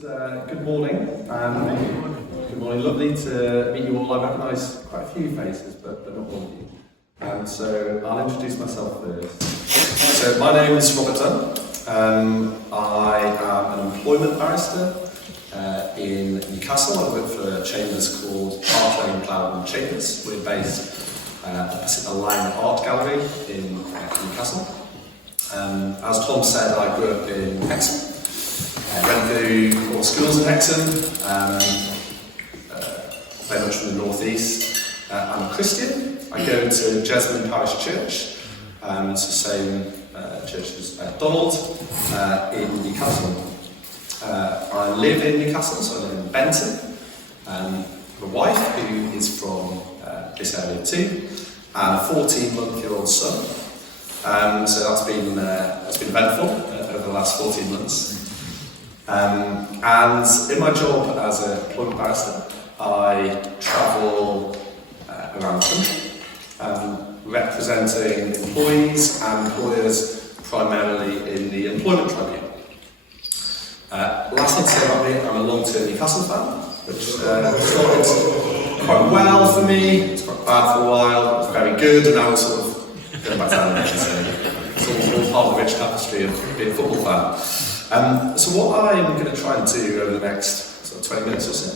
Good morning. Good morning. Lovely to meet you all. I recognise quite a few faces, but not all of you. So I'll introduce myself first. So my name is Robert Dunn. I am an employment barrister in Newcastle. I work for chambers called Park Lane Cloud Chambers. We're based opposite the Line Art Gallery in Newcastle. As Tom said, I grew up in Hexham. I went through all schools in Hexham, very much from the northeast. I'm a Christian. I go to Jesuit Parish Church. It's the same church as Donald in Newcastle. I live in Newcastle, so I live in Benton. I have a wife who is from this area too, and a 14-month-old son. So that's been eventful over the last 14 months. And in my job as an employment barrister, I travel around the country, representing employees and employers primarily in the Employment Tribunal. Last thing to say about me, I'm a long-term Newcastle fan, which started quite well for me. It's quite bad for a while, it was very good, and now it's sort of going back down again. So it's all part of the rich tapestry of being a football fan. So what I'm going to try and do over the next sort of 20 minutes or so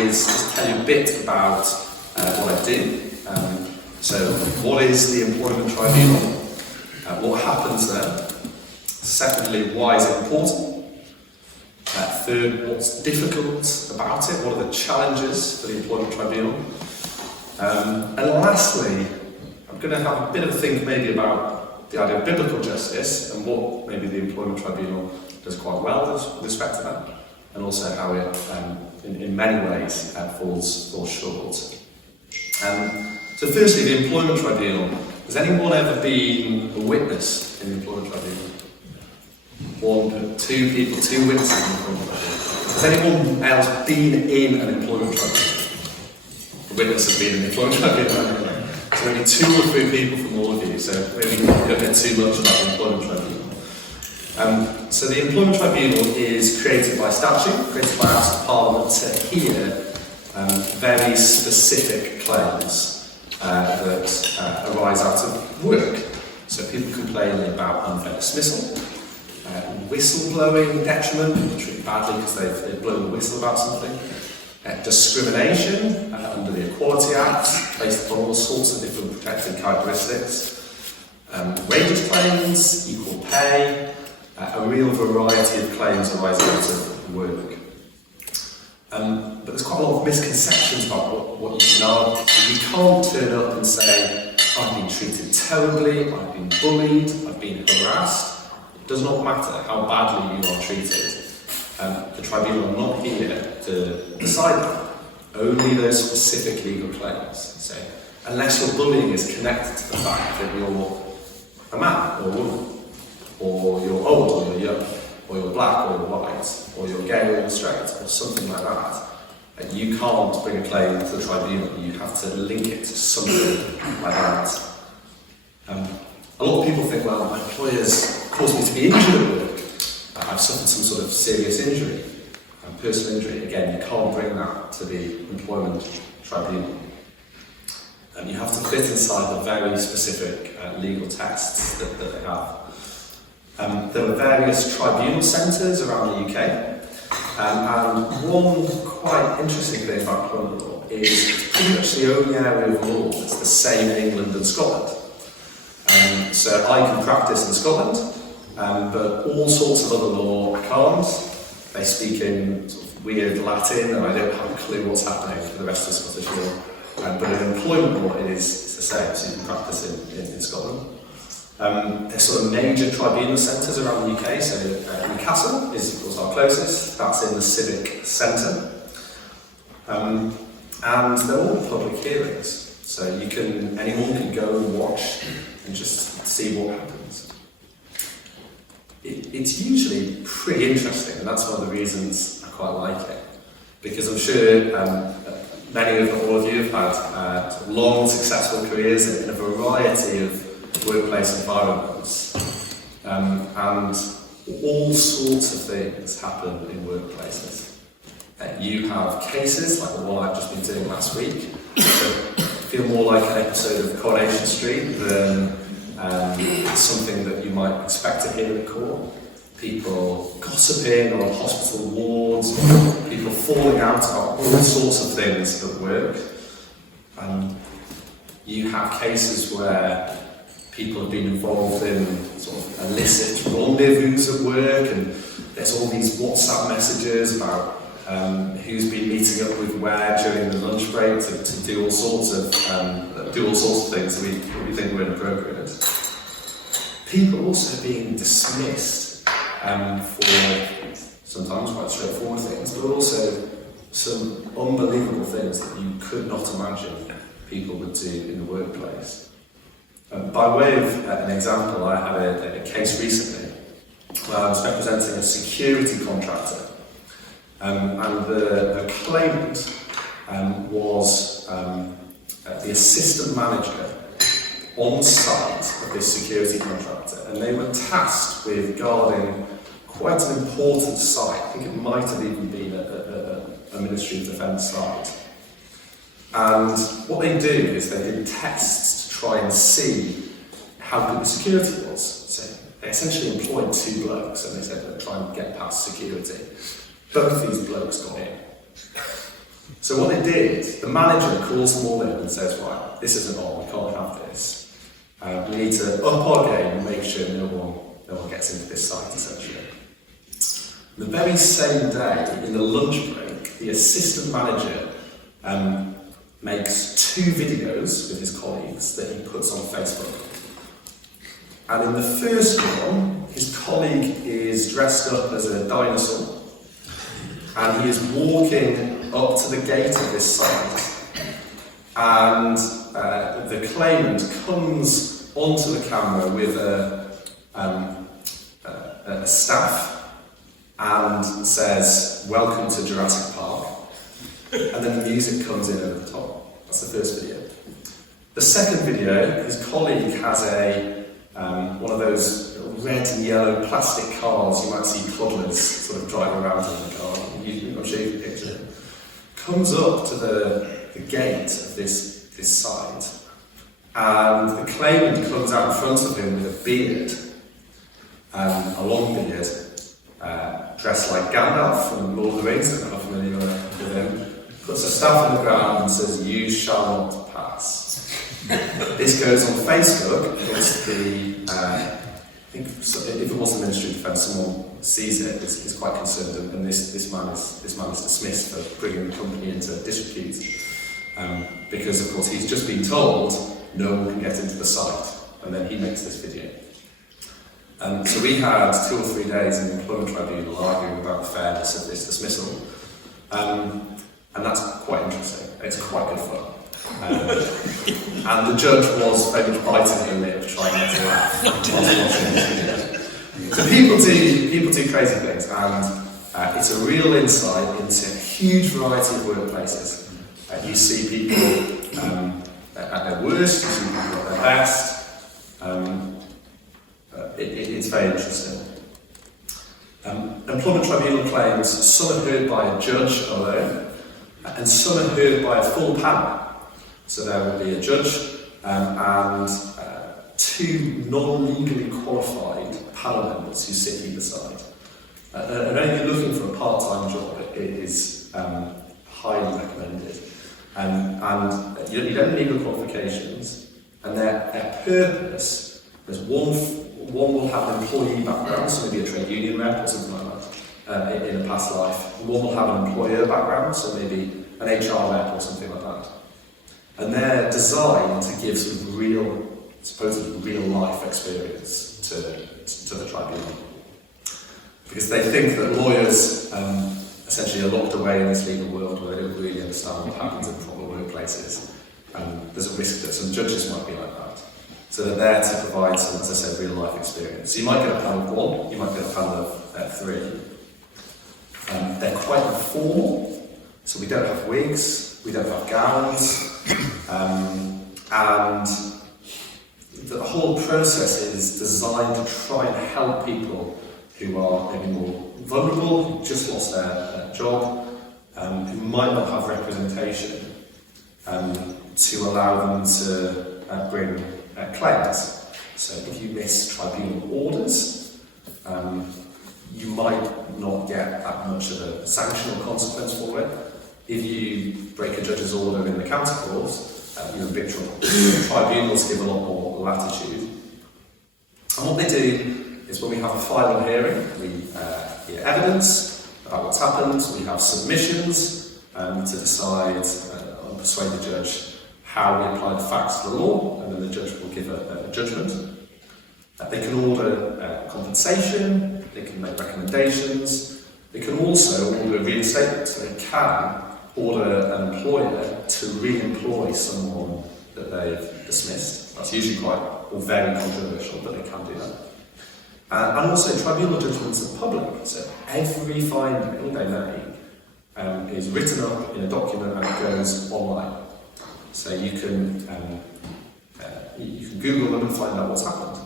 is just tell you a bit about what I do. So what is the Employment Tribunal? What happens there? Secondly, why is it important? Third, what's difficult about it? What are the challenges for the Employment Tribunal? And lastly, I'm going to have a bit of a think maybe about the idea of biblical justice and what maybe the Employment Tribunal does quite well with respect to that, and also how it, in many ways, falls short. So firstly, the Employment Tribunal. Has anyone ever been a witness in the Employment Tribunal? One, two people, two witnesses in the Employment Tribunal. Has anyone else been in an Employment Tribunal? A witness has been in the Employment Tribunal. So maybe 2 or 3 people from all of you, so maybe you don't get too much about the Employment Tribunal. So the Employment Tribunal is created by statute, created by Act of Parliament to hear very specific claims that arise out of work. So people complain about unfair dismissal, whistleblowing detriment, people treated badly because they've blown the whistle about something, discrimination under the Equality Act, based upon all sorts of different protected characteristics, wages claims, equal pay, a real variety of claims arising out of work. But there's quite a lot of misconceptions about what you can argue. You can't turn up and say, I've been treated terribly, I've been bullied, I've been harassed. It does not matter how badly you are treated. The tribunal are not here to decide that. Only those specific legal claims. So, unless your bullying is connected to the fact that you're a man or a woman, or you're old or you're young, or you're black or you're white, or you're gay or you're straight, or something like that, you can't bring a claim to the tribunal. You have to link it to something like that. A lot of people think, well, my employers caused me to be injured at work. I've suffered some sort of serious injury, personal injury. Again, you can't bring that to the Employment Tribunal. You have to fit inside the very specific legal tests that they have. There are various tribunal centres around the UK, and one quite interesting thing about employment law is it's pretty much the only area of law that's the same in England and Scotland. So I can practice in Scotland, but all sorts of other law I can't. They speak in sort of weird Latin, and I don't have a clue what's happening for the rest of Scottish law. But in employment law, it's the same, so you can practice in Scotland. There's sort of major tribunal centres around the UK, so Newcastle is of course our closest, that's in the Civic Centre. And they're all public hearings, so anyone can go and watch and just see what happens. It's usually pretty interesting, and that's one of the reasons I quite like it, because I'm sure all of you have had long, successful careers in a variety of workplace environments, and all sorts of things happen in workplaces. You have cases like the one I've just been doing last week that feel more like an episode of Coronation Street than something that you might expect to hear in court. People gossiping on hospital wards, people falling out about all sorts of things at work. You have cases where people have been involved in sort of illicit rendezvous at work, and there's all these WhatsApp messages about who's been meeting up with where during the lunch break to do all sorts of things that we think were inappropriate. People also being dismissed for sometimes quite straightforward things, but also some unbelievable things that you could not imagine people would do in the workplace. By way of an example, I had a case recently where I was representing a security contractor. And the claimant was the assistant manager on site of this security contractor, and they were tasked with guarding quite an important site. I think it might have even been a Ministry of Defence site. And what they do is they did tests to try and see how good the security was. So they essentially employed two blokes, and they said they'd try and get past security. Both these blokes got in. So what they did, the manager calls them all in and says, right, this isn't on, we can't have this. We need to up our game and make sure no one gets into this site, essentially. The very same day, in the lunch break, the assistant manager makes 2 videos with his colleagues that he puts on Facebook. And in the first one, his colleague is dressed up as a dinosaur, and he is walking up to the gate of this site, and the claimant comes onto the camera with a staff and says, "Welcome to Jurassic Park," and then the music comes in over the top. That's the first video. The second video, his colleague has one of those red and yellow plastic cars you might see toddlers sort of drive around in the car. I'm sure you can picture it. Comes up to the gate of this site, and the claimant comes out in front of him with a beard, a long beard, dressed like Gandalf from Lord of the Rings. I'm not familiar with him. Puts a staff on the ground and says, "You shall not pass." This goes on Facebook. It's I think if it was the Ministry of Defence, someone sees it, is quite concerned, and this man is dismissed for bringing the company into disrepute, because of course he's just been told no one can get into the site, and then he makes this video. So we had 2 or 3 days in the Employment Tribunal arguing about the fairness of this dismissal, and that's quite interesting. It's quite good fun. And the judge was very much biting her lip, trying not to laugh. So people do crazy things, and it's a real insight into a huge variety of workplaces. You see people at their worst, you see people at their best. It's very interesting. Employment Tribunal claims some are heard by a judge alone, and some are heard by a full panel. So there will be a judge and 2 non-legally qualified panel members who sit either side. And if you're looking for a part-time job, it is highly recommended. And you don't need legal qualifications, and their purpose is one will have an employee background, so maybe a trade union rep or something like that in a past life. One will have an employer background, so maybe an HR rep or something like that. And they're designed to give supposedly real life experience to the tribunal. Because they think that lawyers essentially are locked away in this legal world where they don't really understand what happens in proper workplaces. And there's a risk that some judges might be like that. So they're there to provide some, as I said, real life experience. So you might get a panel of 1, you might get a panel of 3. They're quite informal, so we don't have wigs, we don't have gowns, and the whole process is designed to try and help people who are maybe more vulnerable, who just lost their job, who might not have representation, to allow them to bring claims. So if you miss tribunal orders, you might not get that much of a sanction or consequence for it. If you break a judge's order in the county court, you're in big trouble. Tribunals give a lot more latitude. And what they do is when we have a final hearing, we hear evidence about what's happened, we have submissions to decide and persuade the judge how we apply the facts to the law, and then the judge will give a judgment. They can order compensation, they can make recommendations, they can also order reinstatement, so they can order an employer to re-employ someone that they've dismissed. That's usually quite or very controversial, but they can do that. And also tribunal judgments are public, so every finding they make is written up in a document and it goes online. So you can Google them and find out what's happened.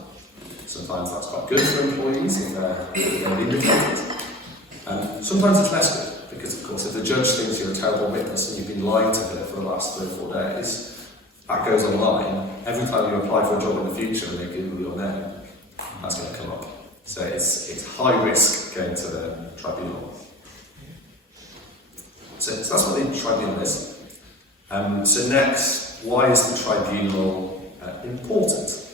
Sometimes that's quite good for employees if they're vindicated. Sometimes it's less good, because of course if the judge thinks you're a terrible witness and you've been lying to her for the last 3 or 4 days, that goes online. Every time you apply for a job in the future and they Google your name, that's going to come up. So it's high risk going to the tribunal. So that's what the tribunal is. So next, why is the tribunal important?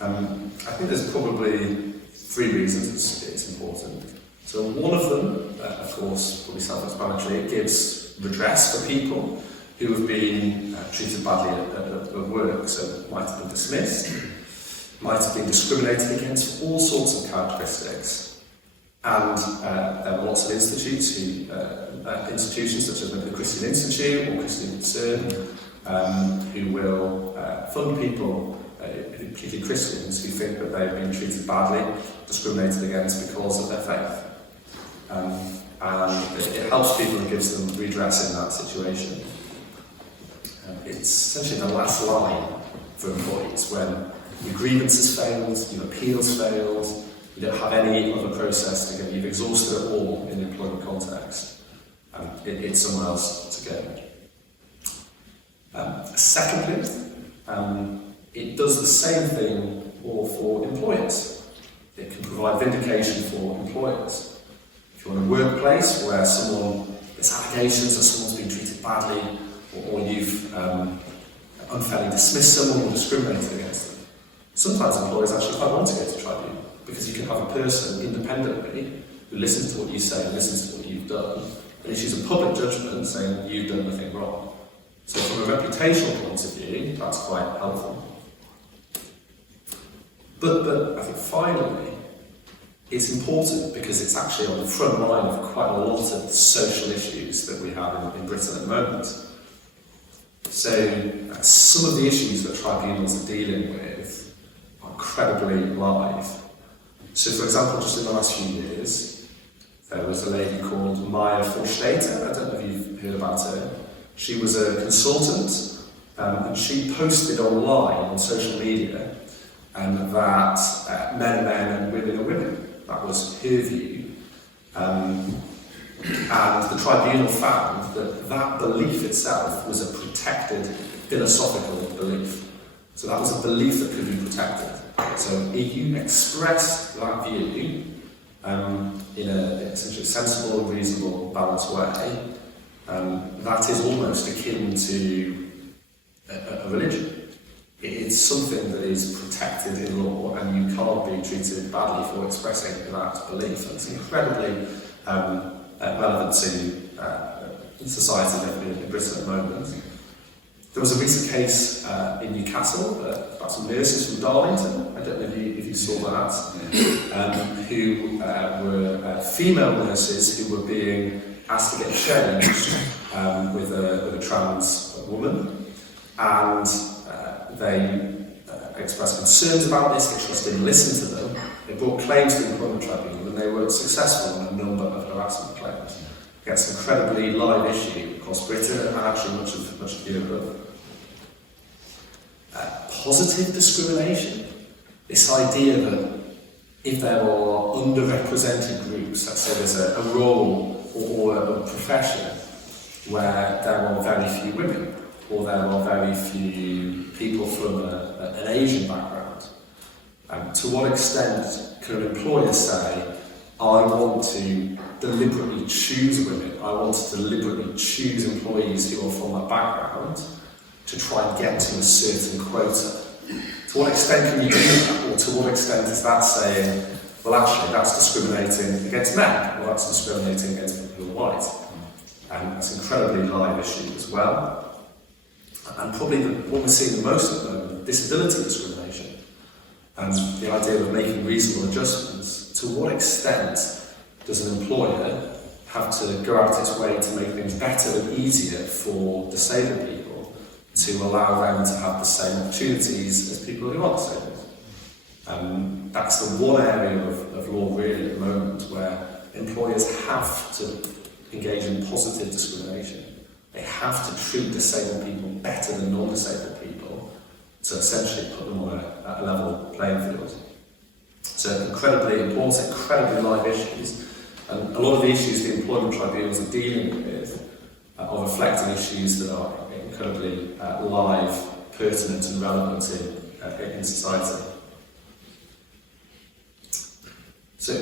I think there's probably 3 reasons it's important. So one of them, of course, probably self-explanatory, it gives redress for people who have been treated badly at work. So might have been dismissed, might have been discriminated against, all sorts of characteristics. And there are lots of institutions such as the Christian Institute or Christian Concern who will fund people, particularly Christians, who think that they've been treated badly, discriminated against because of their faith. And it helps people and gives them redress in that situation. It's essentially the last line for employees when your grievances failed, your appeals failed, you don't have any other process to go, you've exhausted it all in the employment context. It's somewhere else to go. Secondly, it does the same thing for employers. It can provide vindication for employers. If you're in a workplace where there's allegations that someone's been treated badly, or you've unfairly dismissed someone or discriminated against them, sometimes employers actually quite want to go to tribunal, because you can have a person independently who listens to what you say and listens to what you've done, and issues a public judgment saying you've done nothing wrong. So from a reputational point of view, that's quite helpful. But I think finally, it's important because it's actually on the front line of quite a lot of social issues that we have in Britain at the moment. So some of the issues that tribunals are dealing with are incredibly live. So for example, just in the last few years, there was a lady called Maya Forstater. I don't know if you've heard about her. She was a consultant, and she posted online on social media that men are men and women are women. That was her view. And the tribunal found that belief itself was a protected philosophical belief. So that was a belief that could be protected. So if you express that view in a essentially sensible, reasonable, balanced way, that is almost akin to a religion. It's something that is protected in law, and you can't be treated badly for expressing that belief. And it's incredibly relevant to society, definitely in Britain at the moment. There was a recent case in Newcastle about some nurses from Darlington. I don't know if you saw that, who were female nurses who were being asked to get changed with a trans woman, and they expressed concerns about this. The trust didn't listen to them. They brought claims to the Employment Tribunal, and they were successful in a number of harassment claims. It's an incredibly live issue across Britain and actually much of Europe. Positive discrimination. This idea that if there are underrepresented groups, let's say there's a role or a profession where there are very few women, or there are very few people from an Asian background, to what extent can an employer say, I want to deliberately choose women, I want to deliberately choose employees who are from that background to try and get to a certain quota? To what extent can you do that? Or to what extent is that saying, well actually that's discriminating against men, or that's discriminating against people who are white? And that's an incredibly live issue as well. And probably what we're seeing the most at the moment, disability discrimination. And the idea of making reasonable adjustments. To what extent does an employer have to go out its way to make things better and easier for disabled people to allow them to have the same opportunities as people who aren't disabled? That's the one area of law really at the moment where employers have to engage in positive discrimination. They have to treat disabled people better than non-disabled people to essentially put them on a level playing field. So incredibly important, incredibly live issues, and a lot of the issues the employment tribunals are dealing with are reflecting issues that are incredibly live, pertinent and relevant in society. So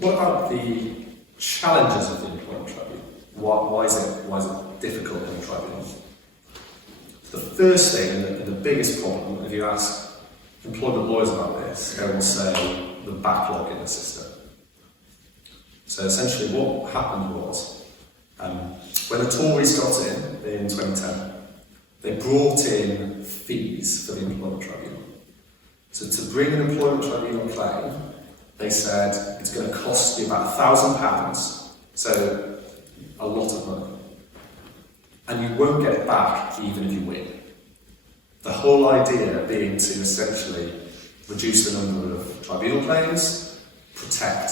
what about the challenges of the employment tribunal? Why is it difficult in the tribunal? The first thing, and the biggest problem, if you ask employment lawyers about this, they will say the backlog in the system. So essentially what happened was, when the Tories got in 2010, they brought in fees for the employment tribunal. So to bring an employment tribunal claim, they said it's going to cost you about £1,000, so a lot of money. And you won't get it back even if you win. The whole idea being to essentially reduce the number of tribunal claims, protect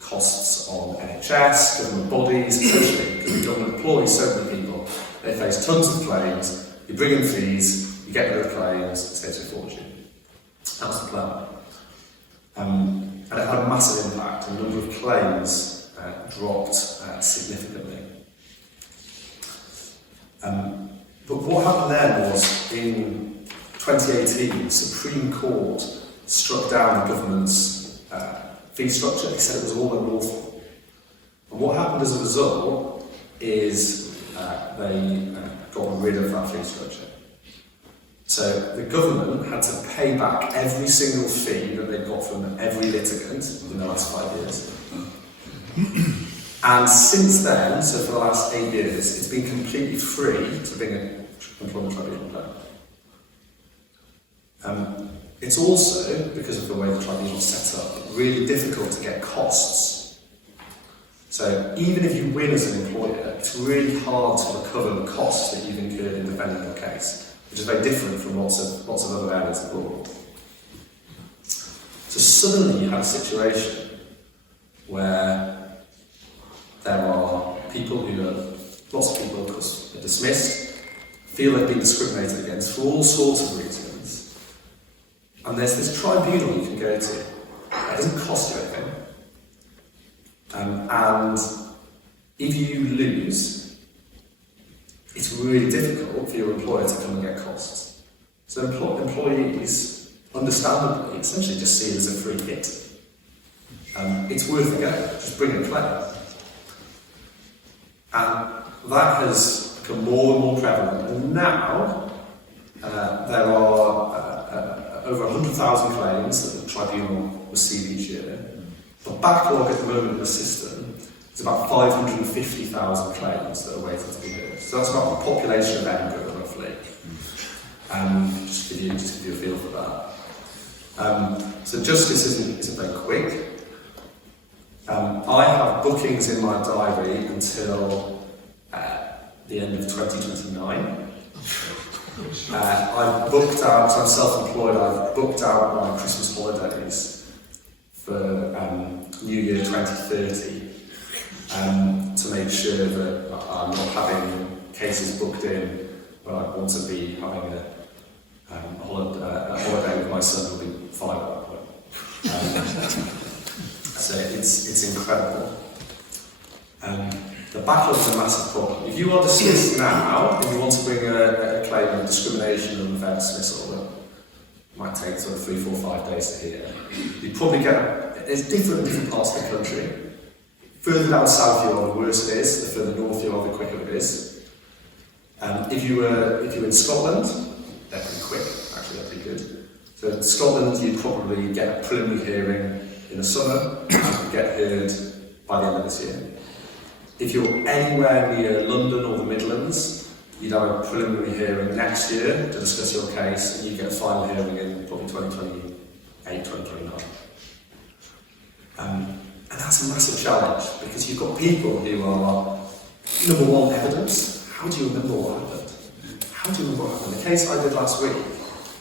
costs on NHS, government bodies, essentially, because the government employs so many people, they face tons of claims, you bring in fees, you get rid of claims, it saves you a fortune. That was the plan. And it had a massive impact. The number of claims dropped significantly. But what happened then was, in 2018, the Supreme Court struck down the government's fee structure. They said it was all unlawful. And what happened as a result is they got rid of that fee structure. So the government had to pay back every single fee that they got from every litigant in the last 5 years. And since then, so for the last 8 years, it's been completely free to bring an employment tribunal claim. It's also, because of the way the tribunal is set up, really difficult to get costs. So even if you win as an employer, it's really hard to recover the costs that you've incurred in defending your case, which is very different from lots of other areas of law. So suddenly you have a situation where there are people lots of people, of course, are dismissed, feel they've been discriminated against for all sorts of reasons. And there's this tribunal you can go to. It doesn't cost you anything. And if you lose, it's really difficult for your employer to come and get costs. So employees, understandably, essentially just see it as a free hit. It's worth a go, just bring a claim. And that has become more and more prevalent. And now, there are over 100,000 claims that the tribunal receive each year. The backlog at the moment in the system is about 550,000 claims that are waiting to be heard. So that's about the population of Edinburgh, roughly. Just to give you a feel for that. So justice isn't very quick. I have bookings in my diary until the end of 2029. I've booked out, so I'm self-employed, I've booked out my Christmas holidays for New Year 2030 to make sure that I'm not having cases booked in when I want to be having a holiday with my son who'll be 5 at that point. So it's incredible. The backlog is a massive problem. If you are dismissed now, and you want to bring a claim of discrimination or unfair dismissal, that might take sort of 3, 4, 5 days to hear. You probably get it's different in different parts of the country. Further down south you are, the worse it is. The further north you are, the quicker it is. If you were in Scotland, they're pretty quick. Actually, they're pretty good. So in Scotland, you'd probably get a preliminary hearing in the summer and get heard by the end of this year. If you're anywhere near London or the Midlands, you'd have a preliminary hearing next year to discuss your case, and you get a final hearing in probably 2028, 2029. And that's a massive challenge, because you've got people who are, number one, evidence. How do you remember what happened? How do you remember what happened? The case I did last week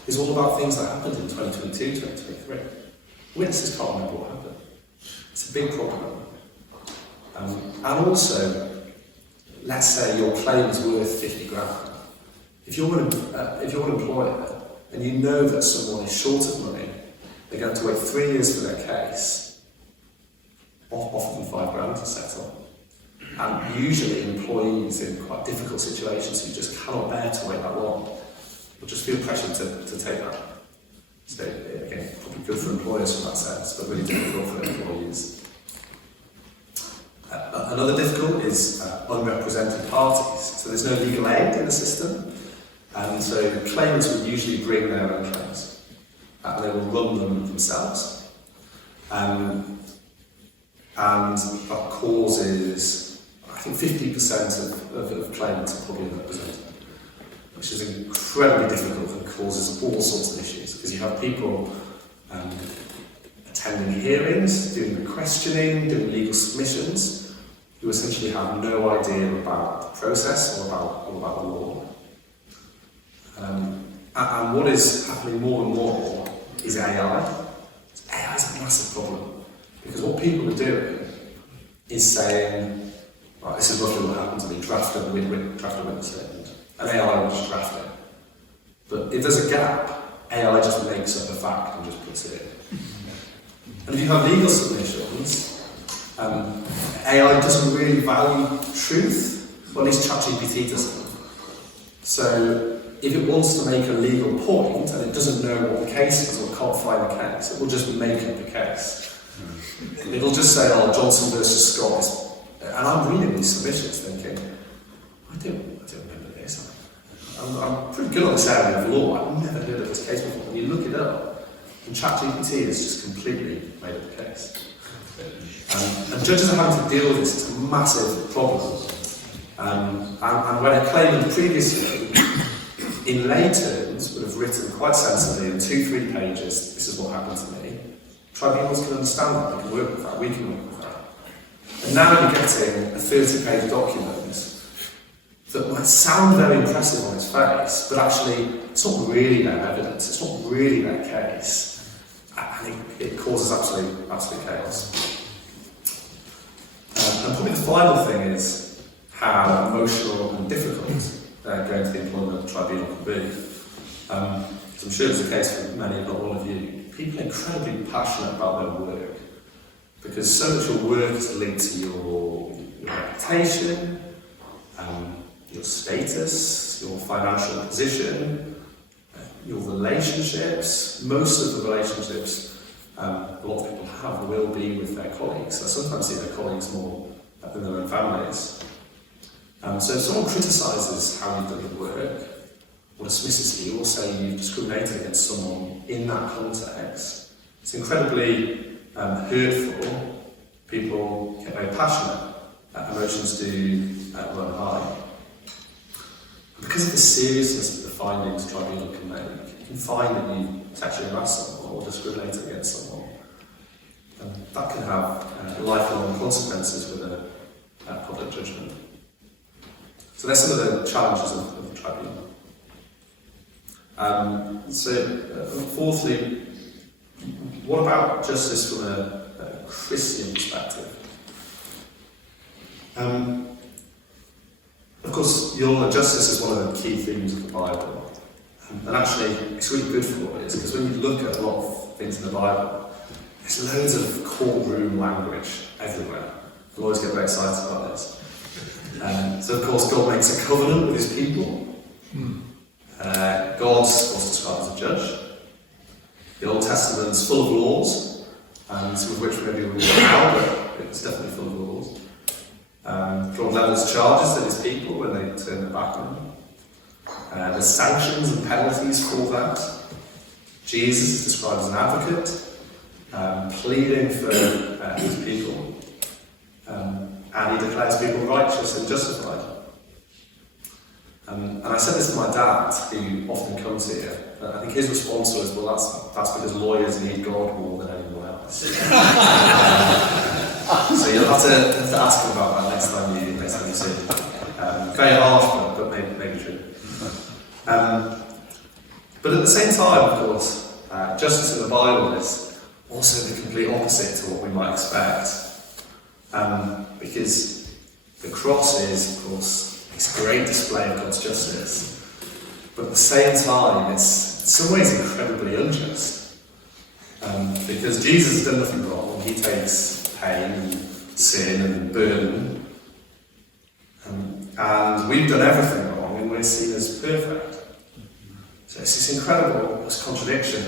is all about things that happened in 2022, 2023. Witnesses can't remember what happened. It's a big problem. And also, let's say your claim is worth 50 grand. If you're an employer and you know that someone is short of money, they're going to wait 3 years for their case, often 5 grand to settle. And usually employees in quite difficult situations who just cannot bear to wait that long will just feel pressured to take that. So again, probably good for employers from that sense, but really difficult for employees. Another difficult is unrepresented parties. So there's no legal aid in the system, and so claimants would usually bring their own claims, and they will run them themselves. And that causes, I think 50% of claimants are probably unrepresented, which is incredibly difficult and causes all sorts of issues, because you have people attending hearings, doing the questioning, doing legal submissions, who essentially have no idea about the process or about the law. And what is happening more and more is AI. AI is a massive problem, because what people are doing is saying, right, this is roughly what happened to me, draft a witness statement. And AI will just draft it. But if there's a gap, AI just makes up a fact and just puts it in. And if you have legal submissions, AI doesn't really value truth, or at least ChatGPT doesn't. So if it wants to make a legal point and it doesn't know what the case is or can't find the case, it will just make up the case. It'll just say, oh, Johnson versus Scott is... And I'm reading these submissions thinking, I don't remember this. I'm pretty good on this area of law. I've never heard of this case before. When you look it up, and ChatGPT has just completely made up the case. And judges are having to deal with this. It's a massive problem. And when a claimant previously, in lay terms, would have written quite sensibly in 2-3 pages, this is what happened to me, tribunals can understand that, they can work with that, we can work with that. And now you're getting a 30-page document that might sound very impressive on its face, but actually it's not really their evidence, it's not really their case, and it causes absolute chaos. And probably the final thing is how emotional and difficult going to the Employment Tribunal can be. As I'm sure it's the case for many, if not all of you, people are incredibly passionate about their work, because so much of your work is linked to your reputation, your status, your financial position, your relationships. Most of the relationships a lot of people have will be with their colleagues. I sometimes see their colleagues more than their own families. So if someone criticises how you've done your work, or dismisses you, or say you've discriminated against someone in that context, it's incredibly hurtful. People get very passionate. Emotions do run high. And because of the seriousness of the findings the tribunal can make, you can find that you sexually harassed someone or discriminated against someone. And that can have lifelong consequences with a public judgment. So there's some of the challenges of the tribunal. Fourthly, what about justice from a Christian perspective? Of course, you'll know justice is one of the key themes of the Bible. And actually, it's really good for lawyers, because when you look at a lot of things in the Bible, There's loads of courtroom language everywhere. Lawyers get very excited about this. So of course God makes a covenant with his people. God's described as a judge. The Old Testament's full of laws, some of which maybe we will now, but it's definitely full of laws. God levels charges at his people when they turn their back on him. There's sanctions and penalties for that. Jesus is described as an advocate, pleading for his people. And he declares people righteous and justified. And I said this to my dad, who often comes here. I think his response was, well, that's because lawyers need God more than anyone else. So you'll have to ask him about that next time you see him. Very harsh, but maybe true. But at the same time, of course, justice in the Bible is also the complete opposite to what we might expect. Because the cross is, of course, this great display of God's justice, but at the same time, it's in some ways incredibly unjust. Because Jesus has done nothing wrong, he takes pain and sin and burden, and we've done everything wrong, and we're seen as perfect. So it's this incredible contradiction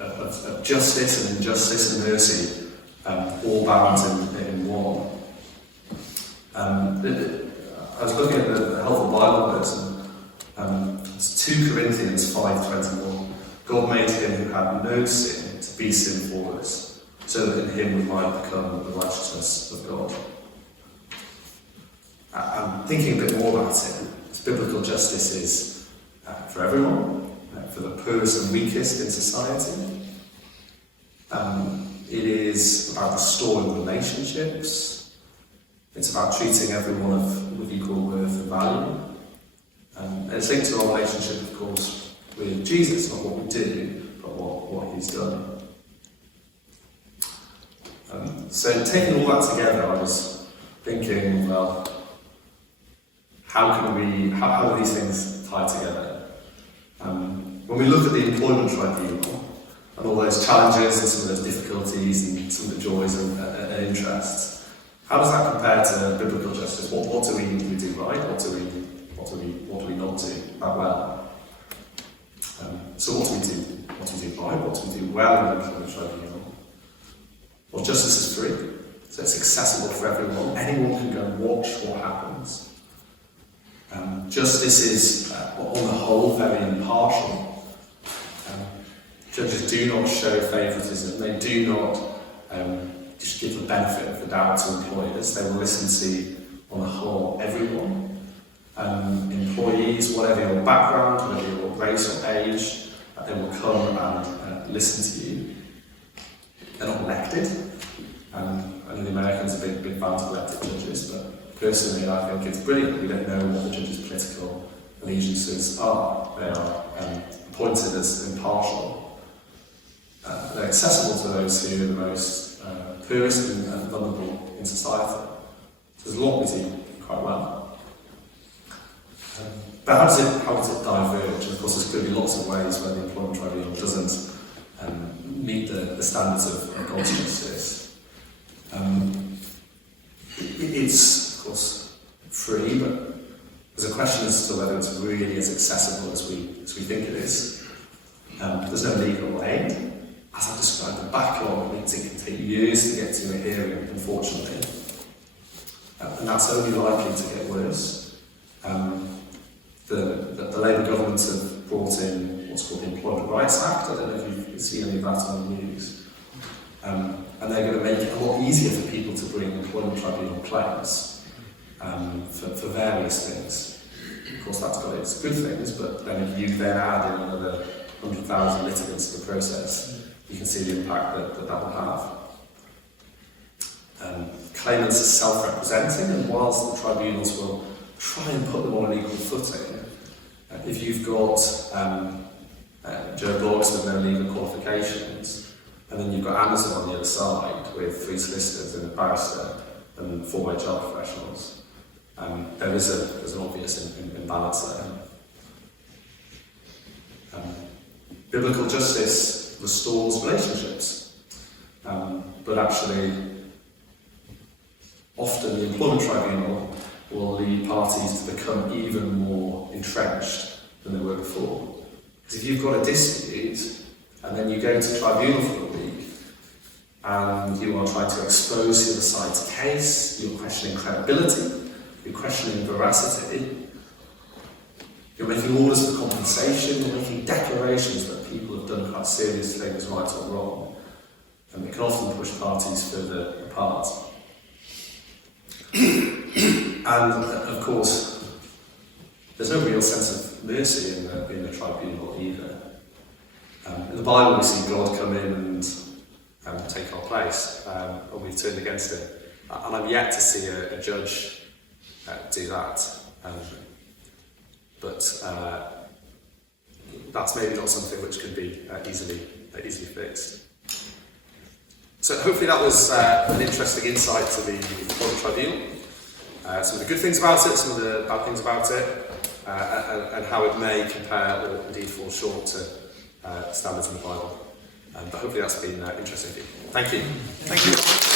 of justice and injustice and mercy, all bound in one. I was looking at the helpful Bible verse, and it's 2 Corinthians 5:21. God made him who had no sin to be sin for us, so that in him we might become the righteousness of God. I'm thinking a bit more about it. Biblical justice is for everyone, for the poorest and weakest in society. It is about restoring relationships. It's about treating everyone with equal worth and value. And it's linked to our relationship, of course, with Jesus, not what we do, but what he's done. So taking all that together, I was thinking, well, how do these things tie together? When we look at the Employment Tribunal, and all those challenges and some of those difficulties and some of the joys and interests, how does that compare to biblical justice? What do we do right? What do we not do that well? So what do we do? What do we do right? What do we do well in the Employment Tribunal? Well, justice is free, so it's accessible for everyone. Anyone can go and watch what happens. Justice is, on the whole, very impartial. Judges do not show favouritism. They do not just give the benefit of the doubt to employers. They will listen to, on the whole, everyone. Employees, whatever your background, whatever your race or age, they will come and listen to you. They're not elected. I know the Americans are big fans of elected judges, but personally I think it's brilliant. We don't know what the judges' political allegiances are. They are appointed as impartial. They're accessible to those who are the most poorest and vulnerable in society. So there's a lot we do quite well. But how does it diverge? And of course, there's going to be lots of ways where the Employment Tribunal doesn't meet the standards of God's justice. It's, of course, free, but there's a question as to whether it's really as accessible as we think it is. There's no legal aid. As I described, the backlog means it can take years to get to a hearing, unfortunately. And that's only likely to get worse. The Labour government have brought in what's called the Employment Rights Act. I don't know if you've seen any of that on the news. And they're going to make it a lot easier for people to bring Employment Tribunal claims for various things. Of course, that's got its good things, but then if you then add in another 100,000 litigants to the process, you can see the impact that will have. Claimants are self-representing, and whilst the tribunals will try and put them on an equal footing, if you've got Joe Bloggs with no legal qualifications, and then you've got Amazon on the other side with 3 solicitors and a barrister and 4 HR professionals, there's an obvious imbalance there. Biblical justice restores relationships. but actually often the Employment Tribunal will lead parties to become even more entrenched than they were before. Because if you've got a dispute and then you go to tribunal for a week and you are trying to expose the other side's case, you're questioning credibility, you're questioning veracity, you're making orders for compensation, you're making declarations that people have done quite serious things, right or wrong, and it can often push parties further apart. And of course, there's no real sense of mercy in the tribunal either. In the Bible we see God come in and take our place, and we've turned against him. And I'm yet to see a judge do that. But that's maybe not something which can be easily fixed. So hopefully that was an interesting insight to the Employment Tribunal. Some of the good things about it, some of the bad things about it, and how it may compare or indeed fall short to standards in the Bible. But hopefully that's been interesting for you. Thank you. Thank you.